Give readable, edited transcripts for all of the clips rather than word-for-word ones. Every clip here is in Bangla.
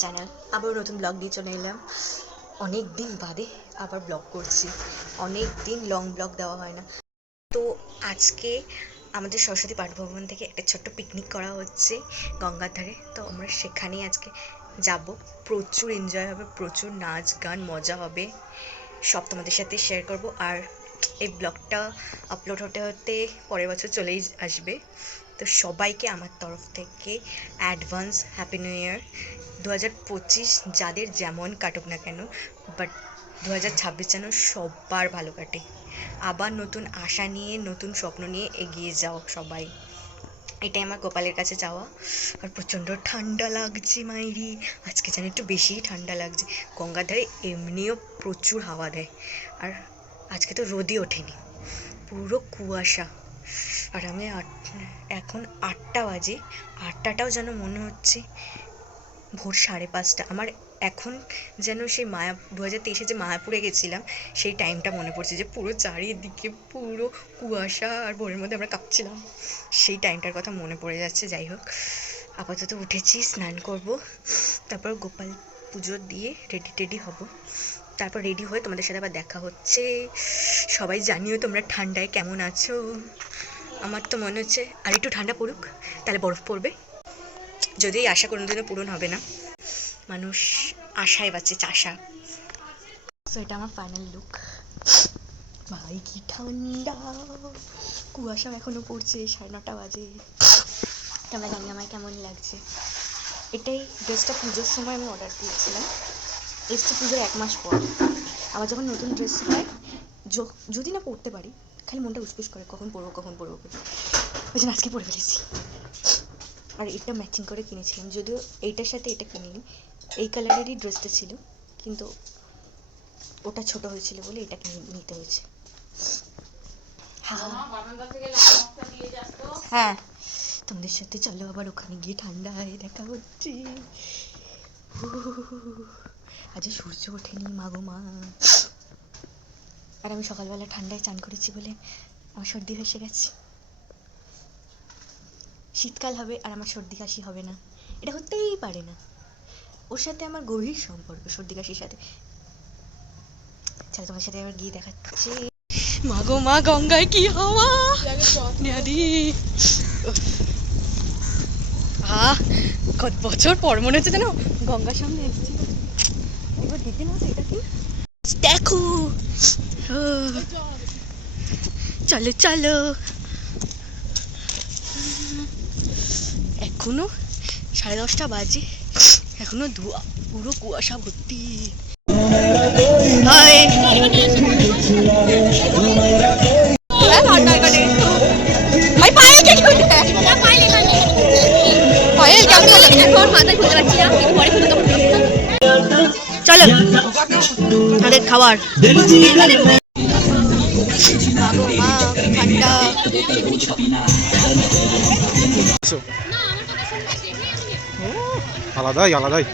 চ্যানেল আবার নতুন ব্লগ নিয়ে চলে এলাম। অনেক দিন বাদে আবার ব্লগ করছি, অনেক দিন লং ব্লগ দেওয়া হয় না। তো আজকে আমাদের সরস্বতী পাঠভবন থেকে একটা ছোট্ট পিকনিক করা হচ্ছে গঙ্গার ধারে। তো আমরা সেখানেই আজকে যাব। প্রচুর এনজয় হবে, প্রচুর নাচ গান মজা হবে, সব তোমাদের সাথে শেয়ার করব। আর এই ব্লগটা আপলোড হতে হতে পরের বছর চলেই আসবে। তো সবাইকে আমার তরফ থেকে অ্যাডভান্স হ্যাপি নিউ ইয়ার। 2025 যাদের যেমন কাটুক না কেন, বাট 2026 যেন সবার ভালো কাটে। আবার নতুন আশা নিয়ে, নতুন স্বপ্ন নিয়ে এগিয়ে যাও সবাই, এটাই আমার গোপালের কাছে যাওয়া। আর প্রচণ্ড ঠান্ডা লাগছে মাইরি, আজকে যেন একটু বেশিই ঠান্ডা লাগছে। গঙ্গার ধারে এমনিও প্রচুর হাওয়া দেয়, আর আজকে তো রোদই ওঠেনি, পুরো কুয়াশা। আর আমি এখন 8টা বাজে, 8টাটাও যেন মনে হচ্ছে ভোর 5:30। আমার এখন যেন সেই 2023-এ যে মায়াপুরে গেছিলাম সেই টাইমটা মনে পড়ছে, যে পুরো চারিদিকে পুরো কুয়াশা আর ভোরের মধ্যে আমরা কাঁপছিলাম, সেই টাইমটার কথা মনে পড়ে যাচ্ছে। যাই হোক, আপাতত উঠেছি, স্নান করব, তারপর গোপাল পুজো দিয়ে রেডি টেডি হব, তারপর রেডি হয়ে তোমাদের সাথে আবার দেখা হচ্ছে। সবাই জানিও তোমরা ঠান্ডায় কেমন আছো। আমার তো মনে হচ্ছে আর একটু ঠান্ডা পড়ুক, তাহলে বরফ পড়বে। যদিও এই আশা কোনোদিনও পূরণ হবে না, মানুষ আশায় বাঁচে, চাষা। সো এটা আমার ফাইনাল লুক। ভাই কি ঠান্ডা, কুয়াশা এখনো পড়ছে, 9:30 বাজে। তোমরা জানি আমার কেমন লাগছে। এটাই ড্রেসটা পুজোর সময় আমি অর্ডার দিয়েছিলাম, এসছে পুজোর 1 মাস পর। আবার যখন নতুন ড্রেস হয়, যদি না পরতে পারি, খালি মনটা উসপুস করে কখন পরবো কখন পরবো করে, ওই জন্য আজকে পরে ফেলেছি। আর এটা ম্যাচিং করে কিনেছিলাম, যদিও এইটার সাথে এটা কিনিনি, এই কালারেরই ড্রেসটা ছিল, কিন্তু ওটা ছোট হয়েছিল বলে এটা নিতে হয়েছে। হ্যাঁ, তোমাদের সাথে চলো আবার ওখানে গিয়ে ঠান্ডায় দেখা হচ্ছে। আজ সূর্য ওঠেনি, মাগো মা। আর আমি সকালবেলা ঠান্ডায় চান করেছি বলে আমার সর্দি এসে গেছে। শীতকাল হবে আর আমার সর্দি কাশি হবে না, এটা হতেই পারে না। ওর সাথে আমার গভীর সম্পর্ক, সর্দি কাশির সাথে। চলো তোমার সাথে আবার গিয়ে দেখাচ্ছি। মাগো মা, গঙ্গায় কি হাওয়া। কত বছর পর মনে হচ্ছে যেন গঙ্গার সামনে এসেছি। একবার দেখে নাও তো এটা কি, দেখো। চলো চলো, এখনো 10:30 বাজে, এখনো পুরো কুয়াশা ভর্তি। চলো তাদের খাবার। আলাদাই আলাদাই।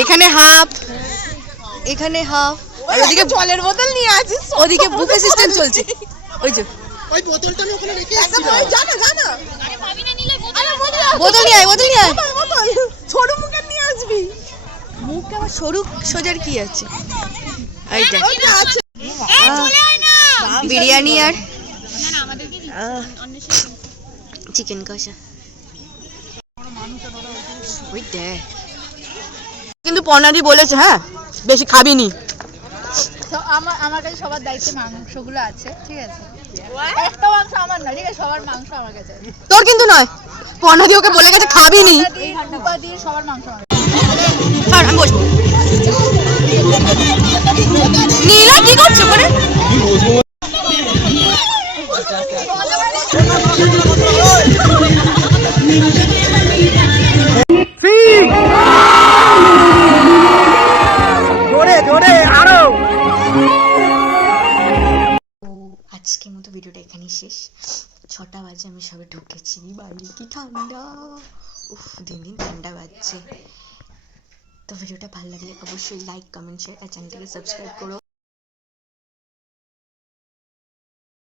এখানে হাফ, এখানে হাফ, আর ওদিকে জলের বোতল নিয়ে আছিস, ওদিকে বুফে সিস্টেম চলছে। ওই যে ওই বোতলটা আমি ওখানে রেখে এসেছি, জানা জানা, আরে পাবি না নিলে বোতল নিয়ে আয়, বোতল নিয়ে আয়, ছোট মুখে নিয়ে আসবি, মুখে আবার সরু সোজার কি আছে, এইটা আছে চলে আয় না, বিরিয়ানি আর না না আমাদের কি অন্য চিকেন কষা, ওই দেখ। কিন্তু পনারি বলেছে হ্যাঁ বেশি খাবি নি, আমার কাছে সবার দায়িত্বে মাংসগুলো আছে, ঠিক আছে? একটা মাংস আমার না, ঠিক আছে? সবার মাংস আমার কাছে। তোর কিন্তু নয়, পনারি ওকে বলে গেছে খাবি নি, সবার মাংস আমার। আর আমি বসবো। নীলা কি করছো করে? আজকের মতো ভিডিওটা এখানেই শেষ। 6টা বাজে, আমি সবে ঢুকেছি, বাইরে কি ঠান্ডা, উফ দিন দিন ঠান্ডা বাজছে। তো ভিডিওটা ভালো লাগলে অবশ্যই লাইক, কমেন্ট, শেয়ার আর চ্যানেলটাকে সাবস্ক্রাইব করো।